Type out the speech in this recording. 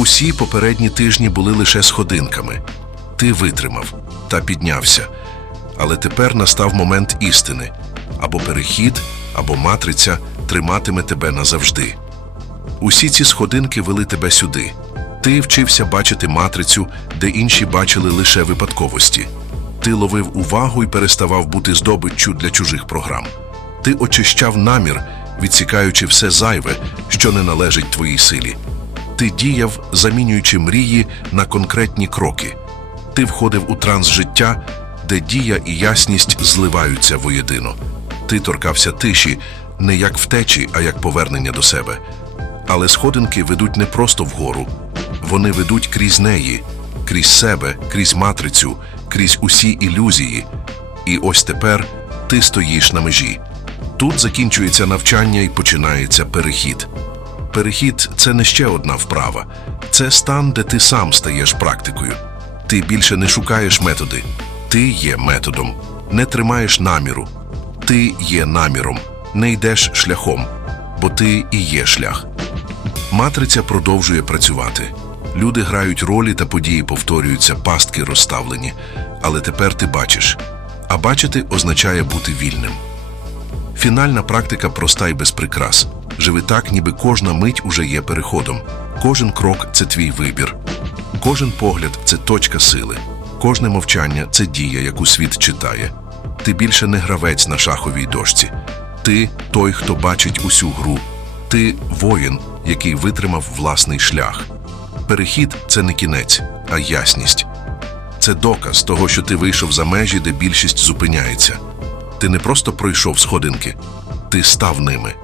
Усі попередні тижні були лише сходинками. Ти витримав та піднявся. Але тепер настав момент істини або перехід, або матриця триматиме тебе назавжди. Усі ці сходинки вели тебе сюди. Ти вчився бачити матрицю, де інші бачили лише випадковості. Ти ловив увагу і переставав бути здобиччю для чужих програм. Ти очищав намір, відсікаючи все зайве, що не належить твоїй силі. Ти діяв, замінюючи мрії на конкретні кроки. Ти входив у транс життя, де дія і ясність зливаються воєдино. Ти торкався тиші не як втечі, а як повернення до себе. Але сходинки ведуть не просто вгору, вони ведуть крізь неї, крізь себе, крізь матрицю, крізь усі ілюзії. І ось тепер ти стоїш на межі. Тут закінчується навчання і починається перехід. Перехід це не ще одна вправа, це стан, де ти сам стаєш практикою. Ти більше не шукаєш методи, ти є методом, не тримаєш наміру. Ти є наміром, не йдеш шляхом, бо ти і є шлях. Матриця продовжує працювати. Люди грають ролі та події повторюються, пастки розставлені. Але тепер ти бачиш. А бачити означає бути вільним. Фінальна практика проста і без прикрас. Живи так, ніби кожна мить уже є переходом. Кожен крок це твій вибір. Кожен погляд це точка сили. Кожне мовчання це дія, яку світ читає. Ти більше не гравець на шаховій дошці. Ти той, хто бачить усю гру. Ти воїн, який витримав власний шлях. Перехід це не кінець, а ясність. Це доказ того, що ти вийшов за межі, де більшість зупиняється. Ти не просто пройшов сходинки, ти став ними.